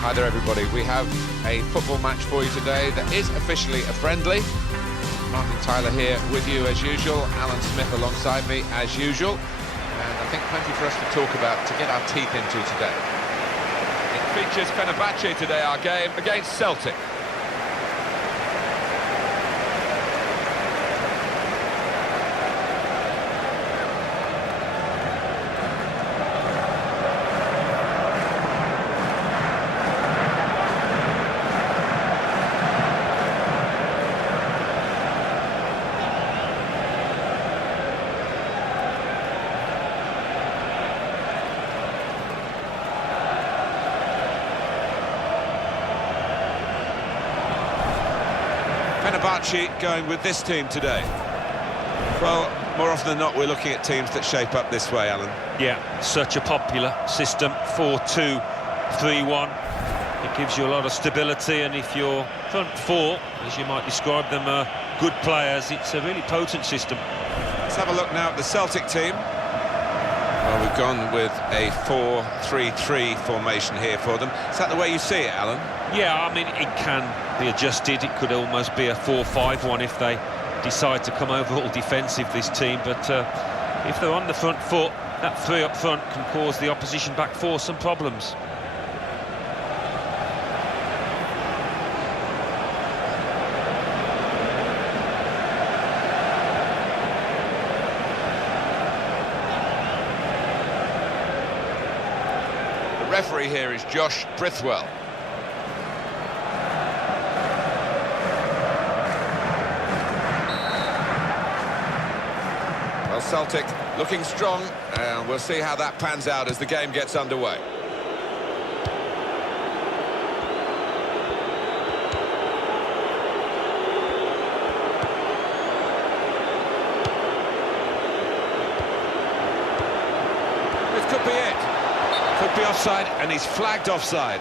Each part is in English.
Hi there everybody, we have a football match for you today that is officially a friendly. Martin Tyler here with you as usual, Alan Smith alongside me as usual, and I think plenty for us to talk about, to get our teeth into today. It features Fenerbahce today, our game against Celtic. Fenerbahce going with this team today. Well, more often than not, we're looking at teams that shape up this way, Alan. Yeah, such a popular system, 4-2-3-1. It gives you a lot of stability, and if your front four, as you might describe them, are good players, it's a really potent system. Let's have a look now at the Celtic team. Well, we've gone with a 4-3-3 formation here for them. Is that the way you see it, Alan? Yeah, I mean, it can be adjusted. It could almost be a 4-5-1 if they decide to come over all defensive, this team. But if they're on the front foot, that three up front can cause the opposition back four some problems. The referee here is Josh Brithwell. Well, Celtic looking strong, and we'll see how that pans out as the game gets underway. This could be it. Could be offside, and he's flagged offside.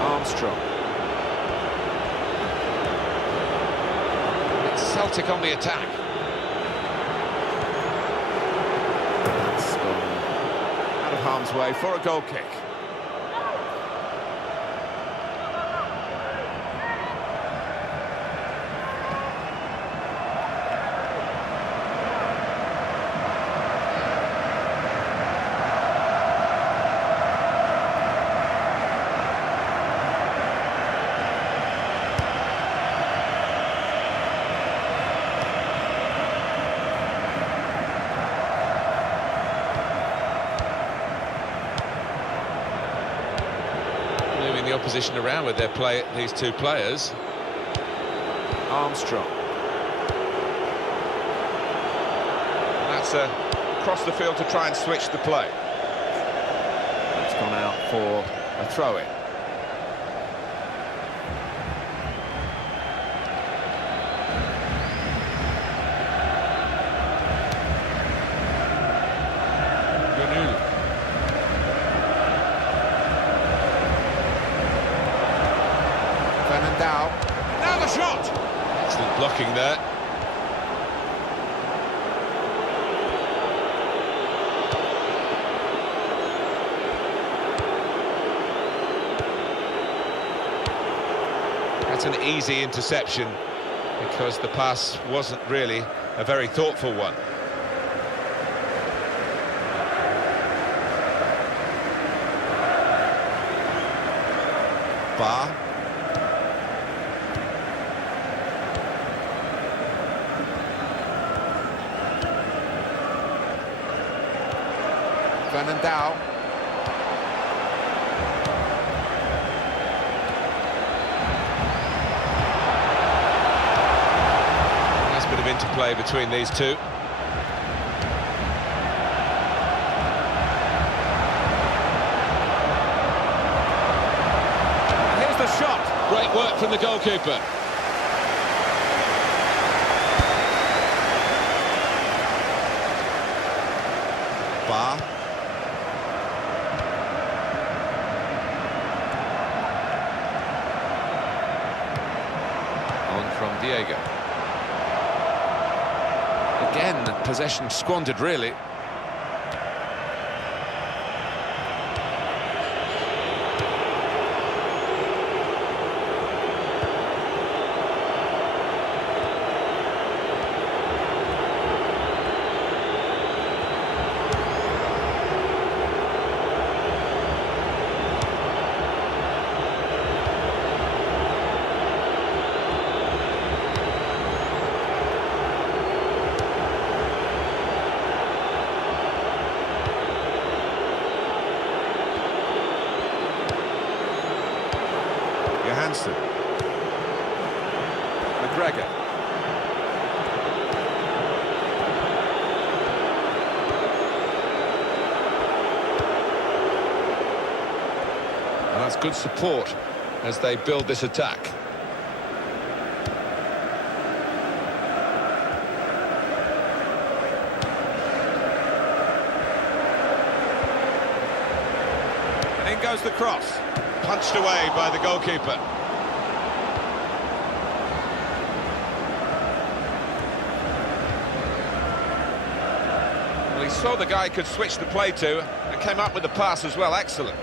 Armstrong. It's Celtic on the attack. That's gone out of harm's way for a goal kick. The opposition around with these two players. Armstrong. That's across the field to try and switch the play. It's gone out for a throw-in. Now the shot! Excellent blocking there. That's an easy interception because the pass wasn't really a very thoughtful one. Bar. Fernandao. Nice bit of interplay between these two. And here's the shot. Great work from the goalkeeper. far. On from Diego. Again, possession squandered, really. Johansson. McGregor. And that's good support as they build this attack. And in goes the cross. Punched away by the goalkeeper. Well, he saw the guy could switch the play to and came up with the pass as well. Excellent.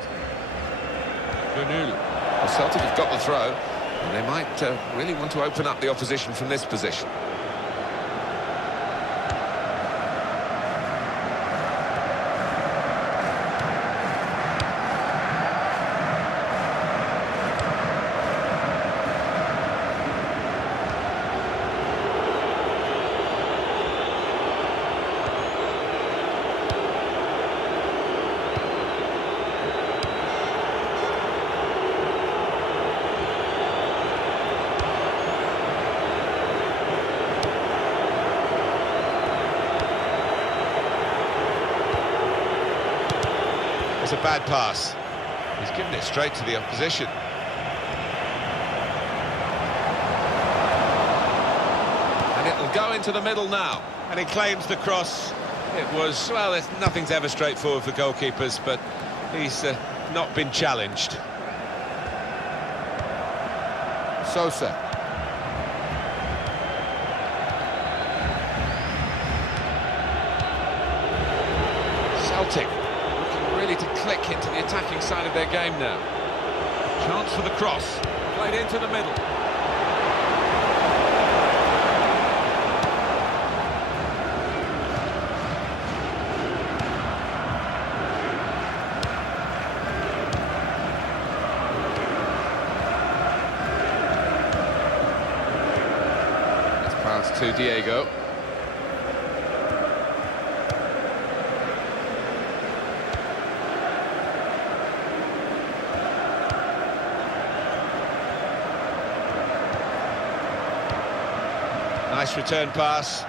Well, Celtic have got the throw, and they might really want to open up the opposition from this position. It's a bad pass. He's given it straight to the opposition. And it'll go into the middle now. And he claims the cross. It was, well, nothing's ever straightforward for goalkeepers, but he's not been challenged. Sosa. Celtic looking really to click into the attacking side of their game now. Chance for the cross. Played into the middle. It's passed to Diego. Nice return pass.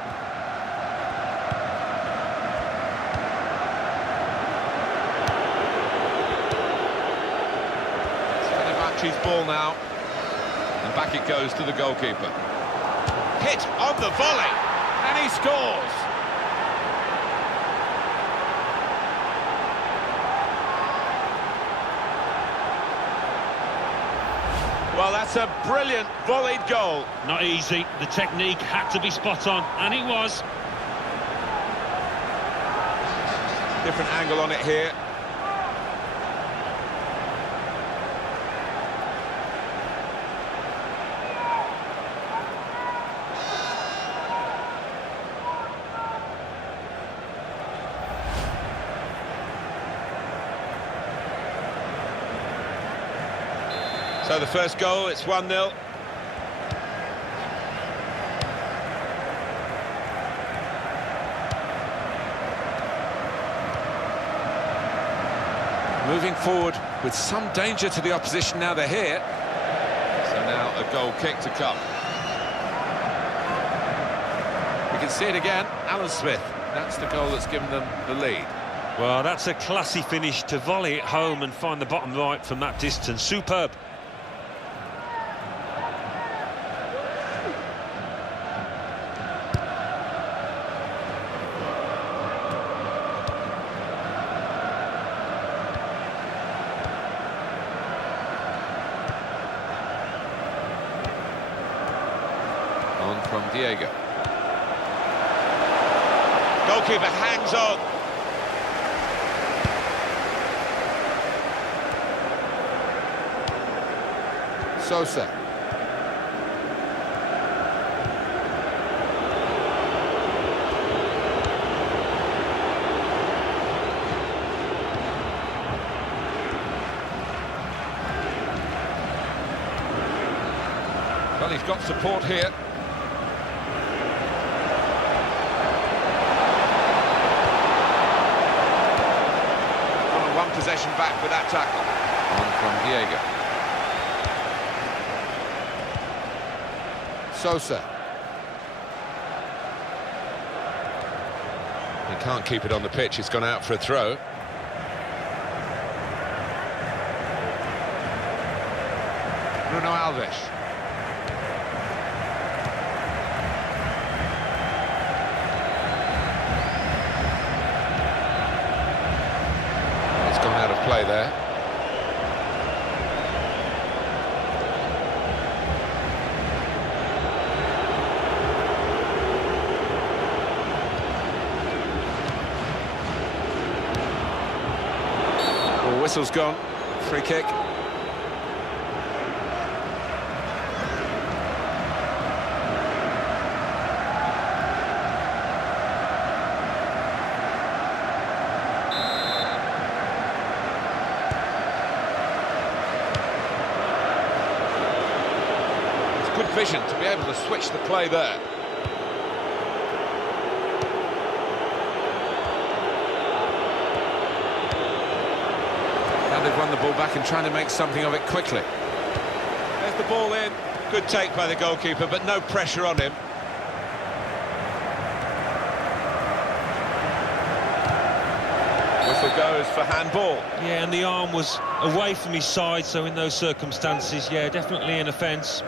It's Fenerbahce's ball now. And back it goes to the goalkeeper. Hit on the volley, and he scores. Well, that's a brilliant volleyed goal. Not easy. The technique had to be spot on, and it was. Different angle on it here. So the first goal, it's 1-0. Moving forward with some danger to the opposition now they're here. So now a goal kick to come. We can see it again, Alan Smith. That's the goal that's given them the lead. Well, that's a classy finish to volley it home and find the bottom right from that distance. Superb. Diego. Goalkeeper hangs on. Sosa. Well, he's got support here. On one possession back with that tackle. On from Diego. Sosa. He can't keep it on the pitch, it's gone out for a throw. Bruno Alves. It's gone out of play there. Well, whistle's gone. Free kick. Good vision to be able to switch the play there. Now they've won the ball back and trying to make something of it quickly. There's the ball in. Good take by the goalkeeper, but no pressure on him. Whistle goes for handball. Yeah, and the arm was away from his side, so in those circumstances, yeah, definitely an offence.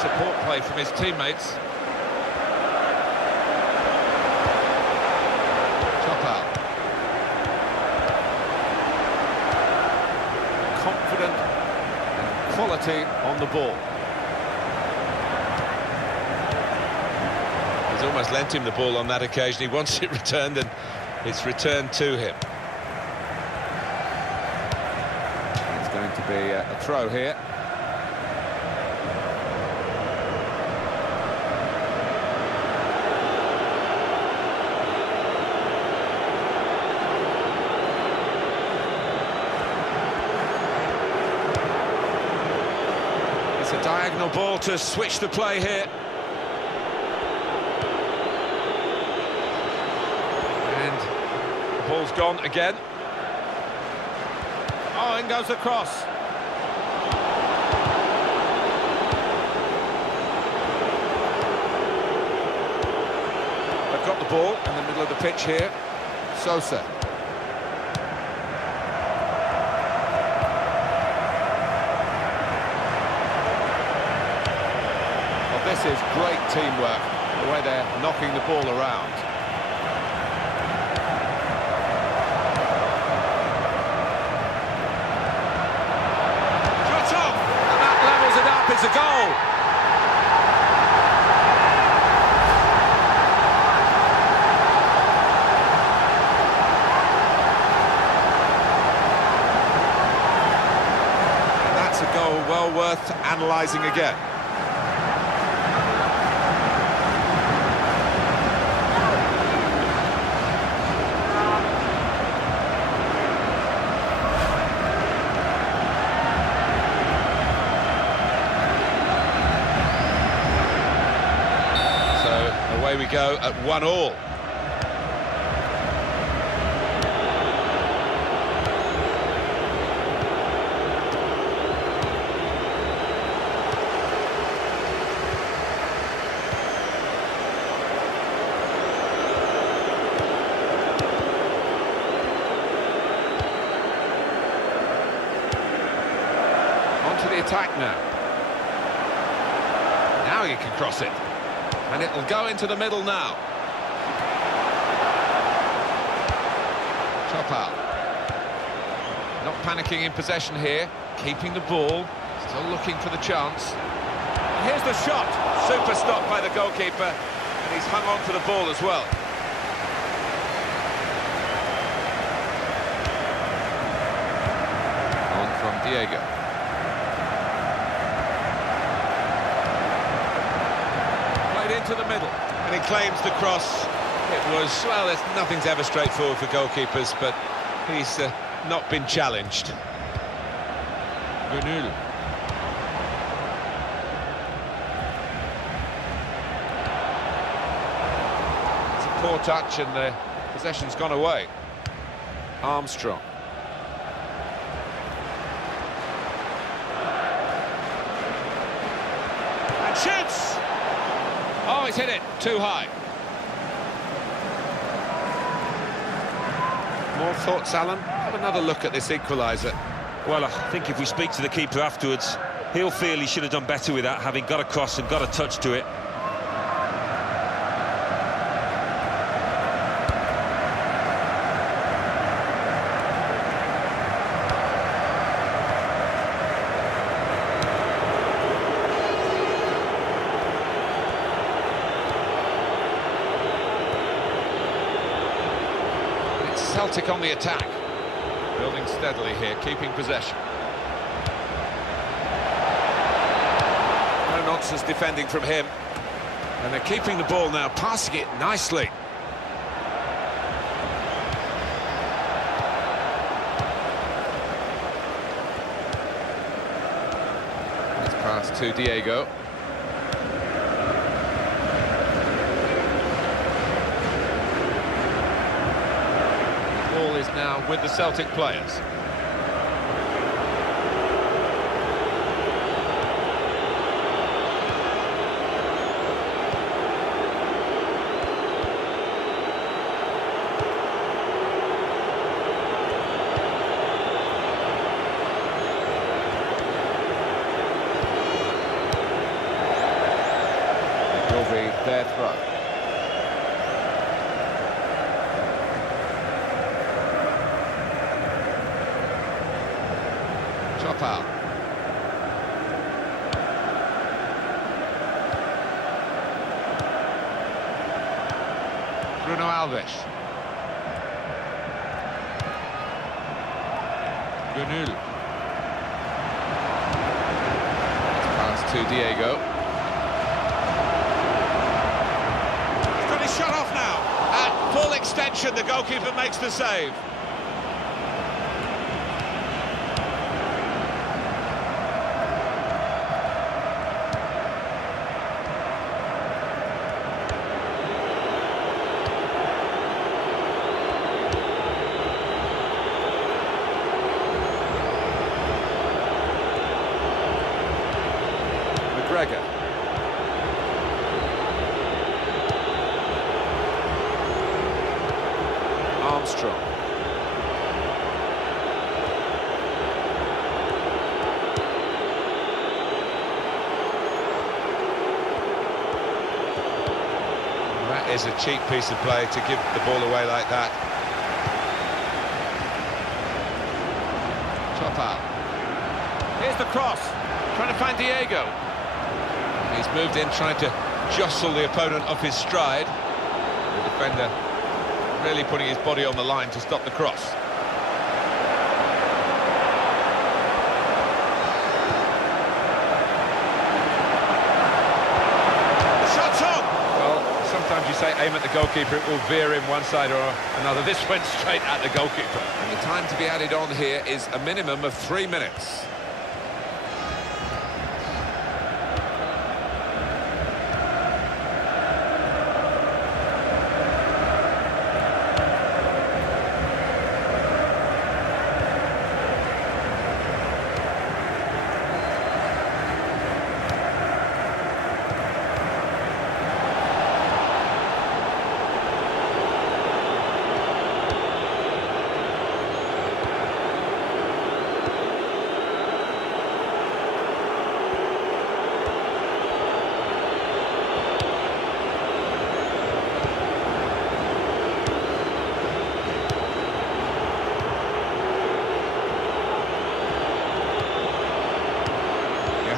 Support play from his teammates. Top out. Confident and quality on the ball. He's almost lent him the ball on that occasion. He wants it returned, and it's returned to him. It's going to be a throw here. A diagonal ball to switch the play here. And the ball's gone again. Oh, in goes the cross. They've got the ball in the middle of the pitch here. Sosa. This is great teamwork, the way they're knocking the ball around. Shot off! And that levels it up, it's a goal! And that's a goal well worth analysing again. Away we go at 1-1. attack now. Now you can cross it. And it'll go into the middle now. Chop out. Not panicking in possession here. Keeping the ball. Still looking for the chance. Here's the shot. Super stop by the goalkeeper. And he's hung on to the ball as well. On from Diego. Into the middle, And he claims the cross. It was, well, nothing's ever straightforward for goalkeepers, but he's not been challenged. Gönül. It's a poor touch and the possession's gone away. Armstrong. And shoots! Oh, he's hit it too high. More thoughts, Alan? Have another look at this equaliser. Well, I think if we speak to the keeper afterwards, he'll feel he should have done better with that, having got across and got a touch to it. Celtic on the attack, building steadily here, keeping possession. No nonsense defending from him, and they're keeping the ball now, passing it nicely. It's passed to Diego. Is now with the Celtic players. It will be their throw. Chop out. Bruno Alves. Gönül. Pass to Diego. He's got his shot off now. At full extension, the goalkeeper makes the save. Brugge. Armstrong. That is a cheap piece of play to give the ball away like that. Chop out. Here's the cross. Trying to find Diego. He's moved in, trying to jostle the opponent off his stride. The defender really putting his body on the line to stop the cross. The shot's on! Well, sometimes you say aim at the goalkeeper, it will veer in one side or another. This went straight at the goalkeeper. And the time to be added on here is a minimum of 3 minutes.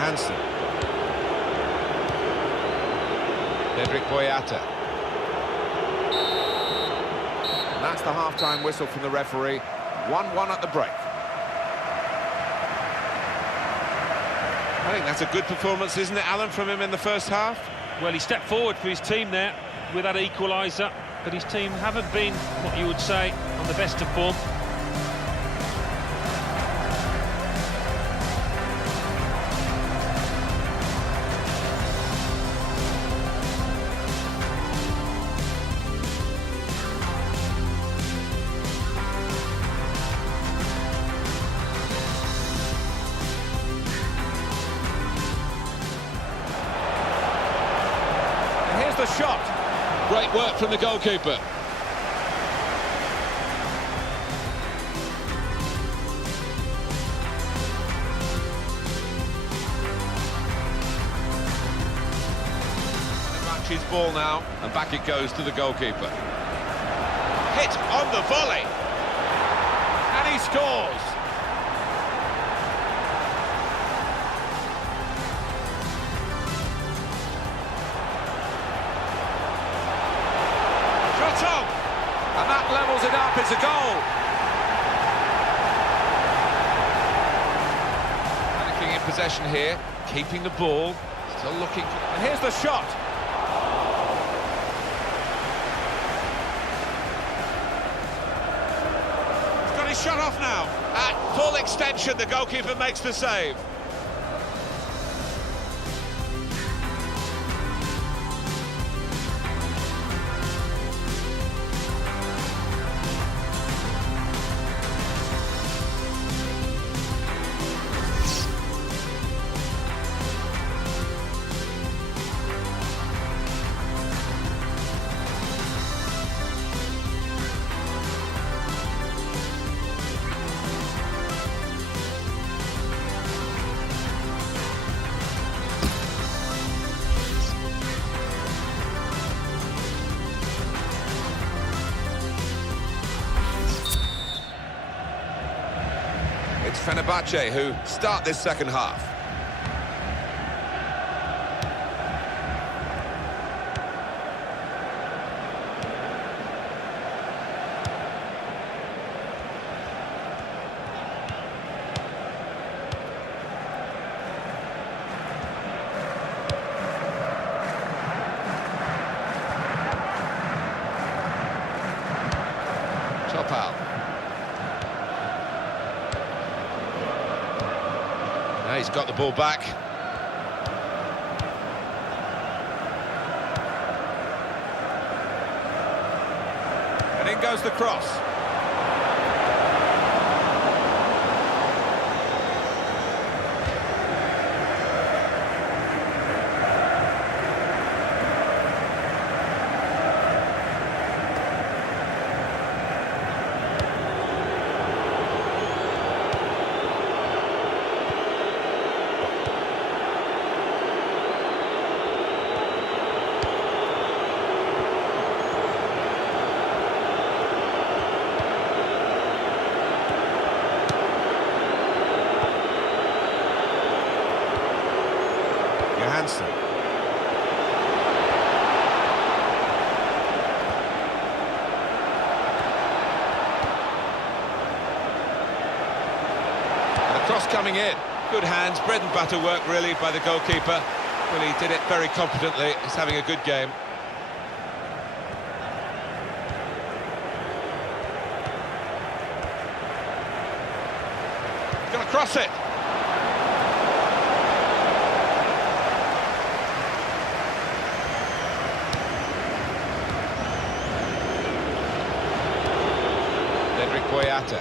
Johansson. Dedrick Boyata. And that's the half-time whistle from the referee. 1-1 at the break. I think that's a good performance, isn't it, Alan, from him in the first half? Well, he stepped forward for his team there with that equaliser, but his team haven't been, what you would say, on the best of form. The shot. Great work from the goalkeeper. Fenerbahce's ball now, and back it goes to the goalkeeper. Hit on the volley, and he scores. And that levels it up, it's a goal. Panicking in possession here, keeping the ball, still looking for... And here's the shot. He's got his shot off now. At full extension, the goalkeeper makes the save. It's Fenerbahce who start this second half. Top out. He's got the ball back. And in goes the cross. Johansson. And the cross coming in. Good hands, bread and butter work really by the goalkeeper. Well, he did it very competently. He's having a good game. He's going to cross it. Boyata.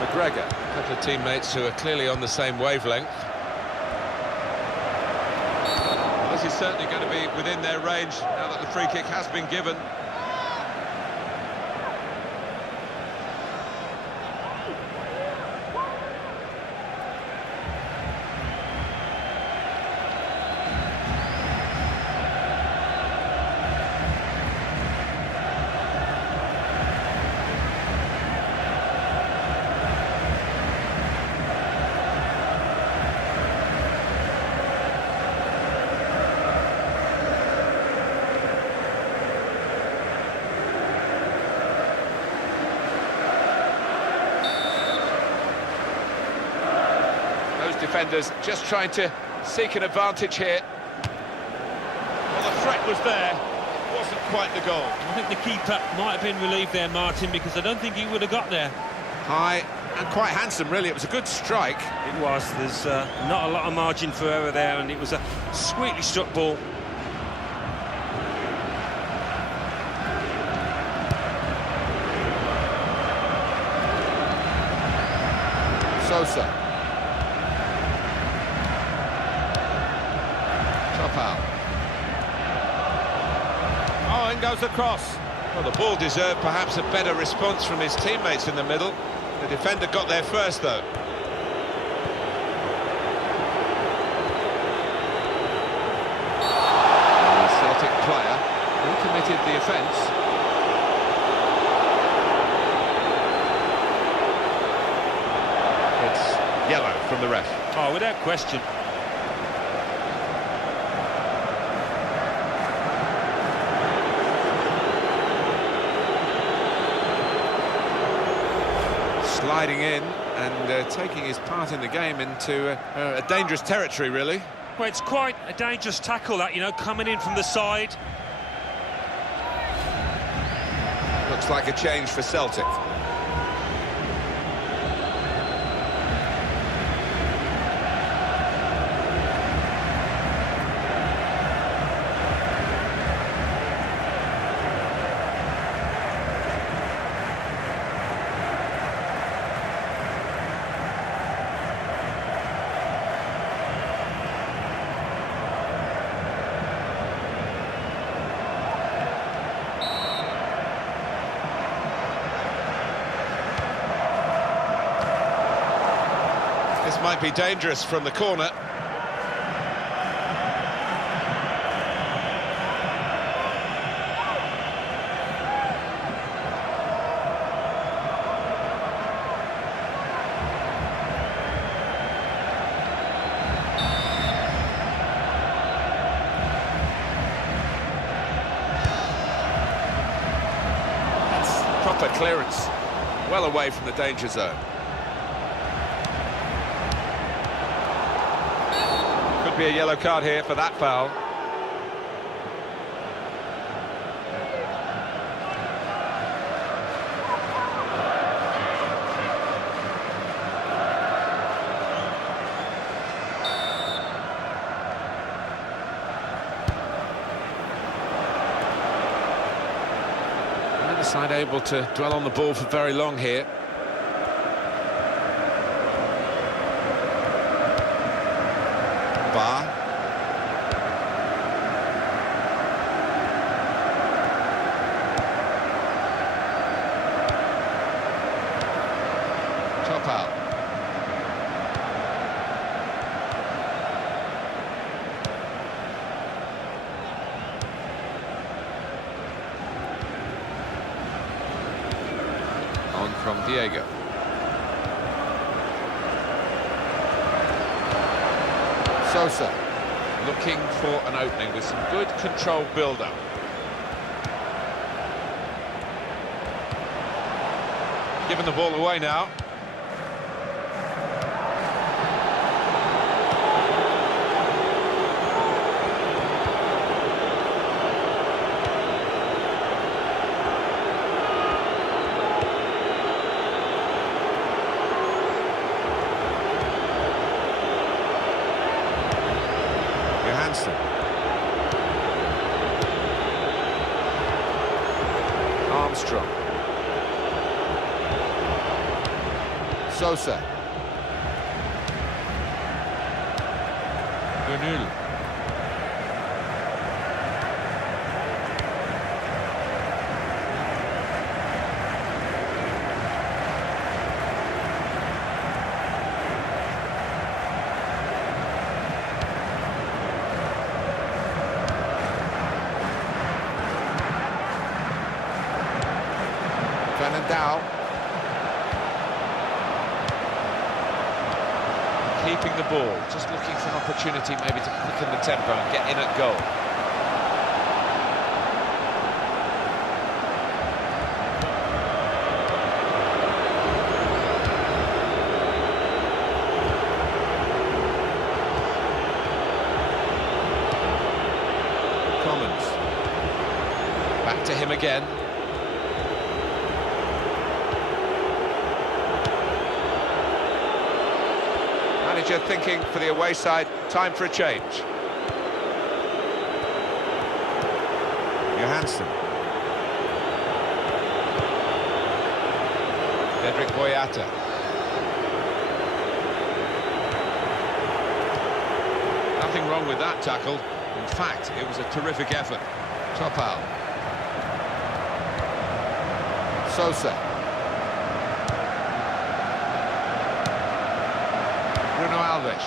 McGregor, a couple of teammates who are clearly on the same wavelength. Well, this is certainly going to be within their range now that the free kick has been given. defenders just trying to seek an advantage here. Well, the threat was there, wasn't quite the goal. I think the keeper might have been relieved there, Martin, because I don't think he would have got there. High and quite handsome, really. It was a good strike. It was. There's not a lot of margin for error there, and it was a sweetly struck ball. Sosa. Top out. Oh, and goes across. Well, the ball deserved perhaps a better response from his teammates in the middle. The defender got there first, though. The Celtic player who committed the offence. It's yellow from the ref. Oh, without question. Sliding in and taking his part in the game into a dangerous territory, really. Well, it's quite a dangerous tackle, that, you know, coming in from the side. Looks like a change for Celtic. This might be dangerous from the corner. That's proper clearance, well away from the danger zone. Be a yellow card here for that foul. Neither side able to dwell on the ball for very long here. Bar. Top out. On from Diego. Sosa, looking for an opening with some good controlled build-up. Giving the ball away now. Armstrong. Sosa. Gönül. Fernandao. Keeping the ball, just looking for an opportunity maybe to quicken the tempo and get in at goal. Back to him again. Manager thinking for the away side, time for a change. Johansson. Cedric Boyata. Nothing wrong with that tackle. In fact, it was a terrific effort. Top out. Sosa. Bruno Alves.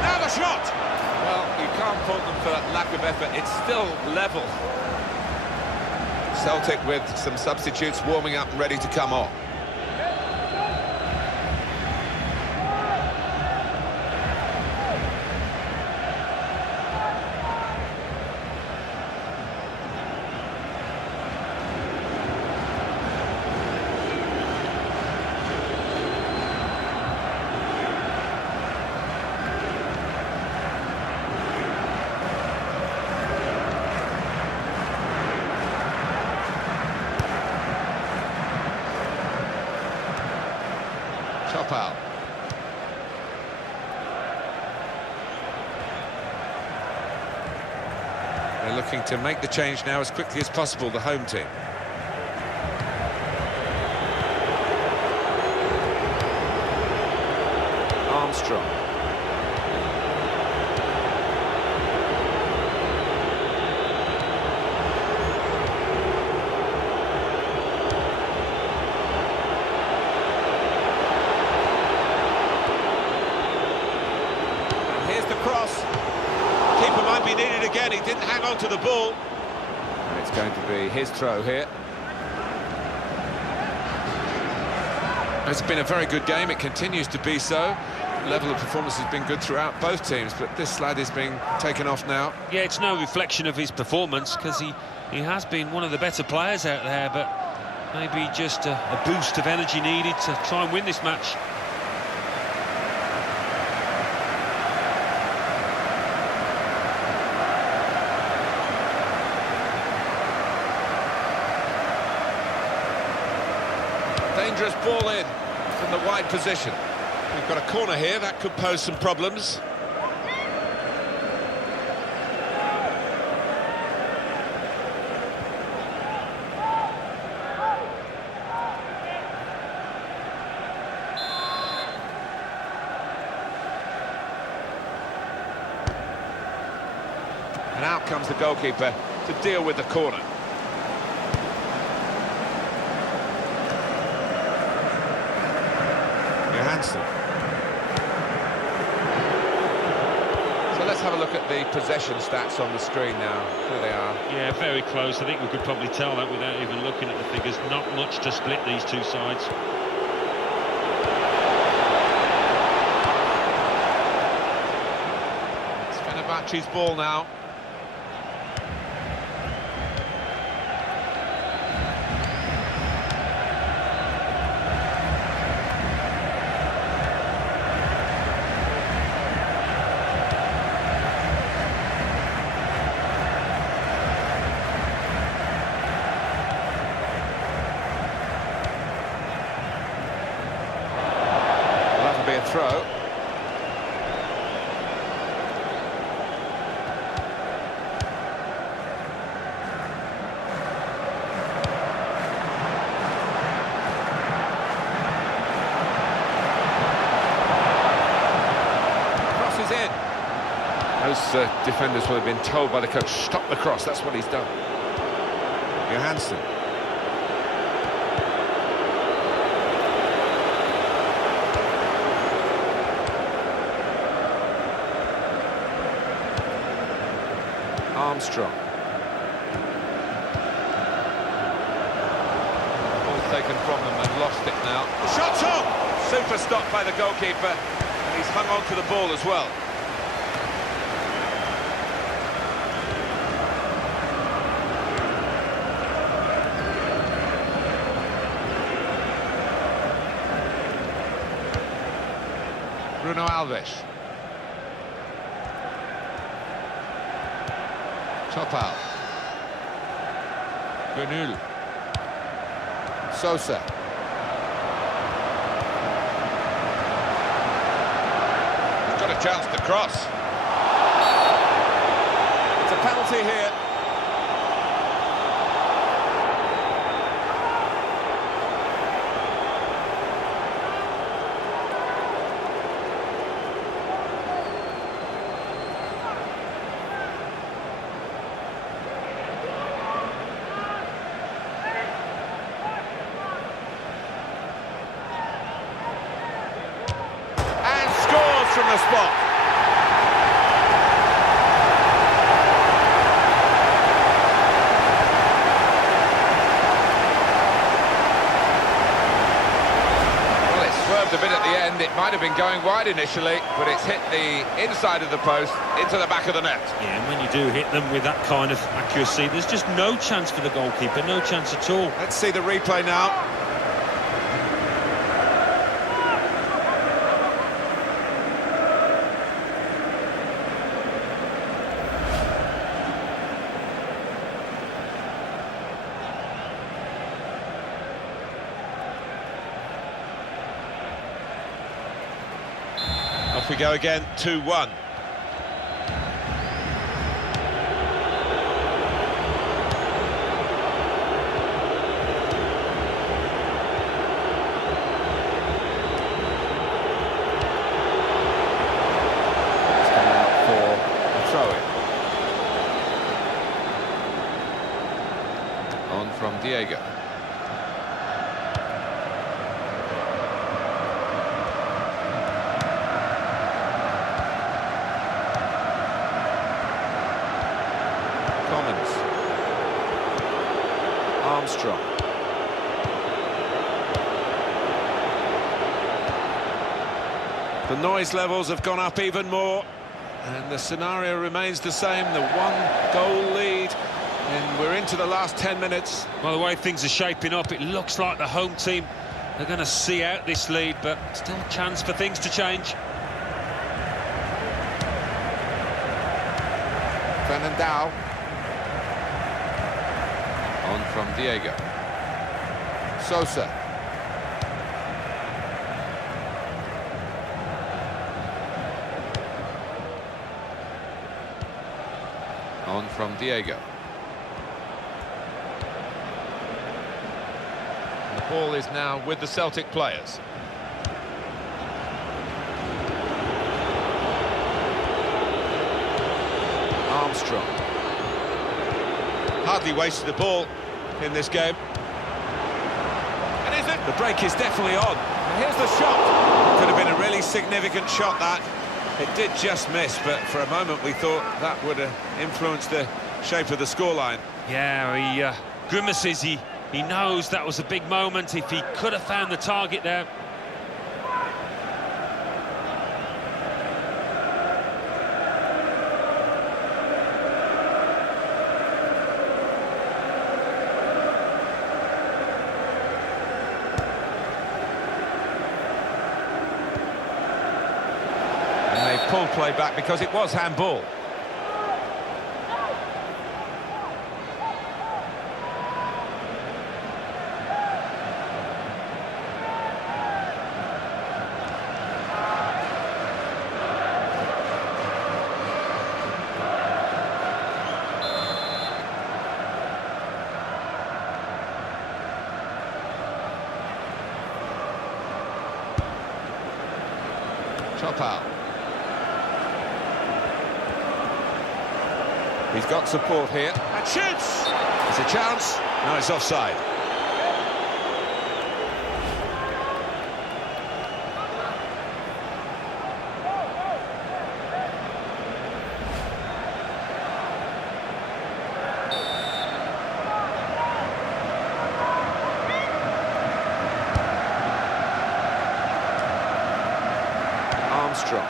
Now the shot! Well, you can't fault them for that lack of effort. It's still level. Celtic with some substitutes warming up and ready to come on. Top out. They're looking to make the change now as quickly as possible, the home team. Armstrong. Cross. Keeper might be needed again. He didn't hang on to the ball. And it's going to be his throw here. It's been a very good game. It continues to be so. The level of performance has been good throughout both teams, but this lad is being taken off now. Yeah, it's no reflection of his performance, because he has been one of the better players out there, but maybe just a boost of energy needed to try and win this match. Dangerous ball in from the wide position. We've got a corner here, that could pose some problems. And out comes the goalkeeper to deal with the corner. Johansson. So let's have a look at the possession stats on the screen now. Here they are. Yeah, very close. I think we could probably tell that without even looking at the figures. Not much to split these two sides. It's Fenerbahce's ball now. Be a throw. Crosses in. Those defenders will have been told by the coach, stop the cross. That's what he's done. Johansson. Armstrong. Ball taken from them and lost it now. The shot's on! Super stop by the goalkeeper, and he's hung on to the ball as well. Bruno Alves. Top out. Gönül. Sosa. He's got a chance to cross. It's a penalty here. From the spot. Well, it swerved a bit at the end. It might have been going wide initially, but it's hit the inside of the post into the back of the net. Yeah, and when you do hit them with that kind of accuracy, there's just no chance for the goalkeeper, no chance at all. Let's see the replay now. Off we go again, 2-1. For a throw-in. On from Diego. Armstrong. The noise levels have gone up even more, and the scenario remains the same, the one-goal lead, and we're into the last 10 minutes. Well, the way things are shaping up, it looks like the home team are going to see out this lead, but still a chance for things to change. Fernandao. On from Diego. Sosa. On from Diego. And the ball is now with the Celtic players. Armstrong. Hardly wasted the ball in this game. And is it? The break is definitely on. And here's the shot. Could have been a really significant shot, that. It did just miss, but for a moment we thought that would have influenced the shape of the scoreline. Yeah, he grimaces. He knows that was a big moment. If he could have found the target there. Pulled play back because it was handball. Top out. He's got support here. And shoots! It's a chance. No, it's offside. Armstrong.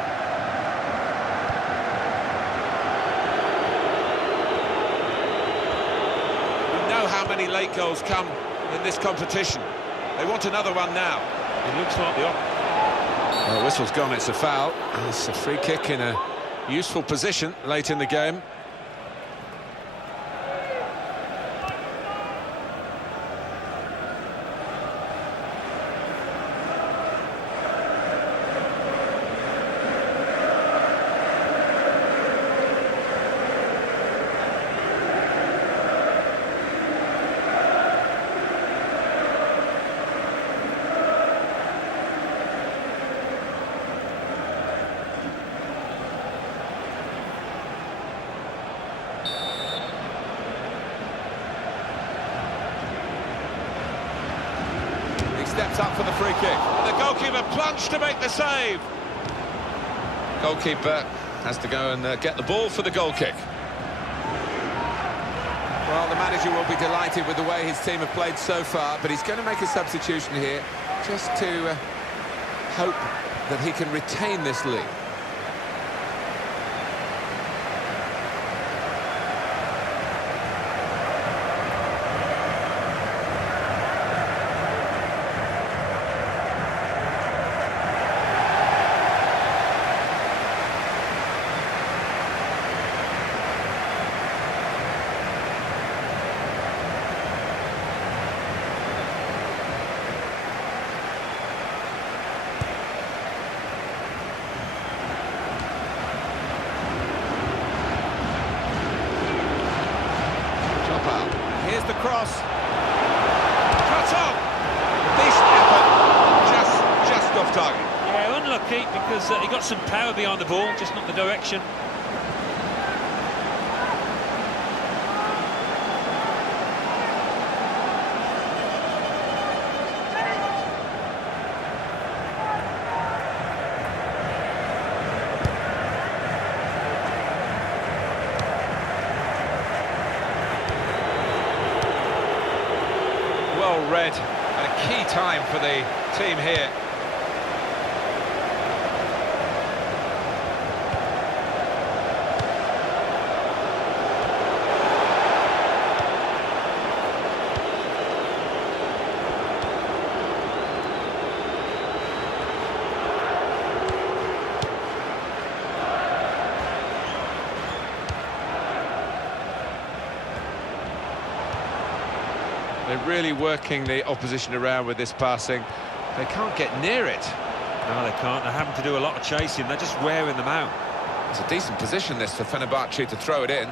How many late goals come in this competition? They want another one now. It looks like the Well, the whistle's gone, it's a foul. It's a free kick in a useful position late in the game. Sets up for the free kick. The goalkeeper plunged to make the save. Goalkeeper has to go and get the ball for the goal kick. Well, the manager will be delighted with the way his team have played so far, but he's going to make a substitution here just to hope that he can retain this lead. Here's the cross. Cut on! Decent effort. Just off target. Yeah, unlucky because he got some power behind the ball, just not the direction. Well read, and a key time for the team here. They're really working the opposition around with this passing. They can't get near it. No, they can't. They're having to do a lot of chasing. They're just wearing them out. It's a decent position, this, for Fenerbahce to throw it in.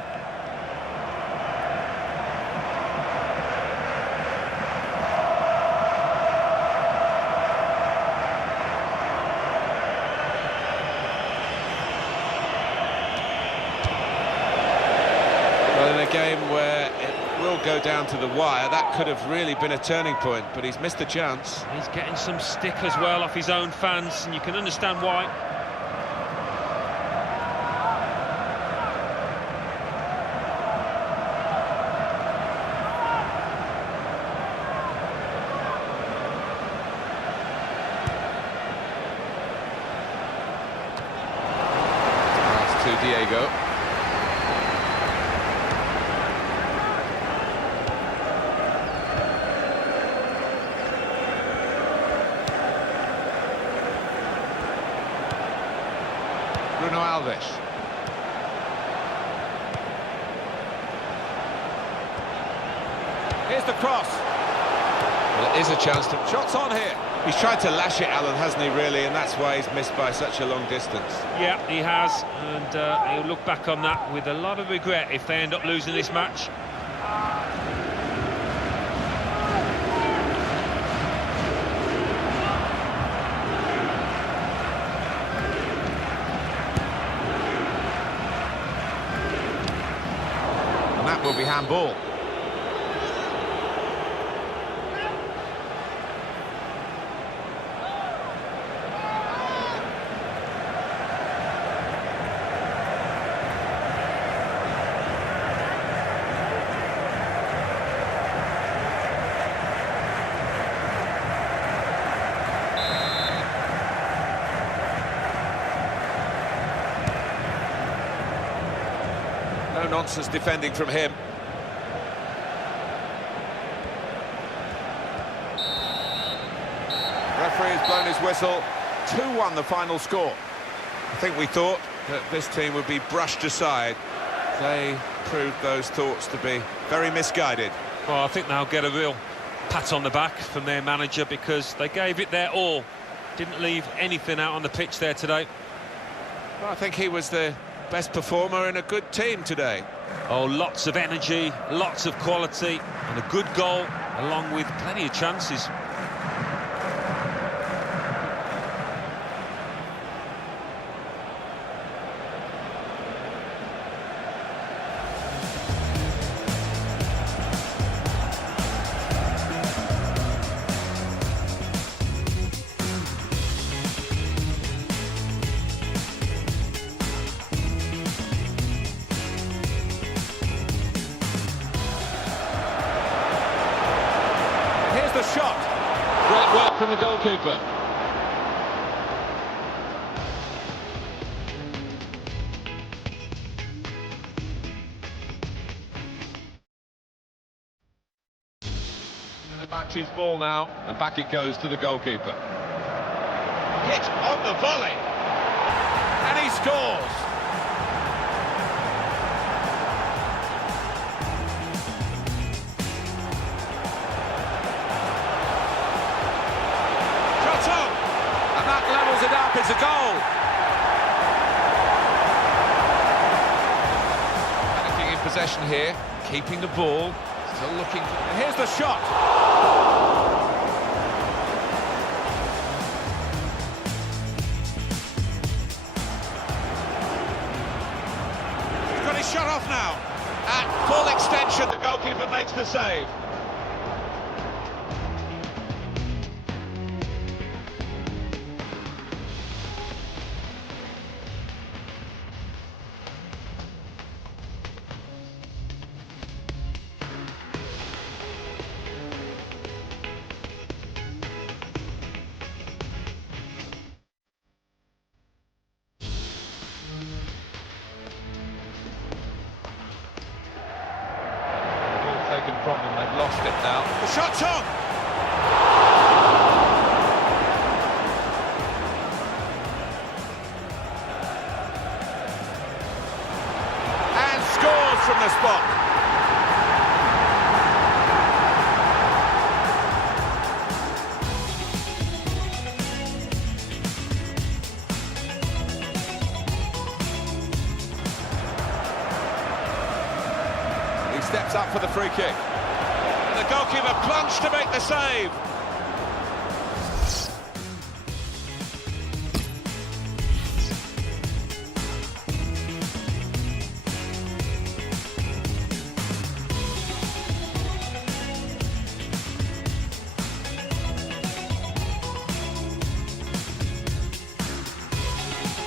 Well, in a game where it will go down to the wire, that could have really been a turning point, but he's missed the chance. He's getting some stick as well off his own fans, and you can understand why. Pass to Diego. Bruno Alves. Here's the cross. Well, it is a chance to... Shots on here. He's tried to lash it, Alan, hasn't he, really? And that's why he's missed by such a long distance. Yeah, he has, and he'll look back on that with a lot of regret if they end up losing this match. And that will be handball. No nonsense defending from him. Referee has blown his whistle. 2-1 the final score. I think we thought that this team would be brushed aside. They proved those thoughts to be very misguided. Well, I think they'll get a real pat on the back from their manager because they gave it their all. Didn't leave anything out on the pitch there today. Well, I think he was the best performer in a good team today. Oh, lots of energy, lots of quality, and a good goal, along with plenty of chances. shot. Great work from the goalkeeper. The match's ball now, and back it goes to the goalkeeper. Hit on the volley. And he scores. Shot on. And that levels it up. It's a goal. Panicking in possession here, keeping the ball, still looking. And here's the shot. Shut off now. At full extension, the goalkeeper makes the save. From them, they've lost it now. The shot's on. And scores from the spot. He steps up for the free kick. The goalkeeper plunged to make the save.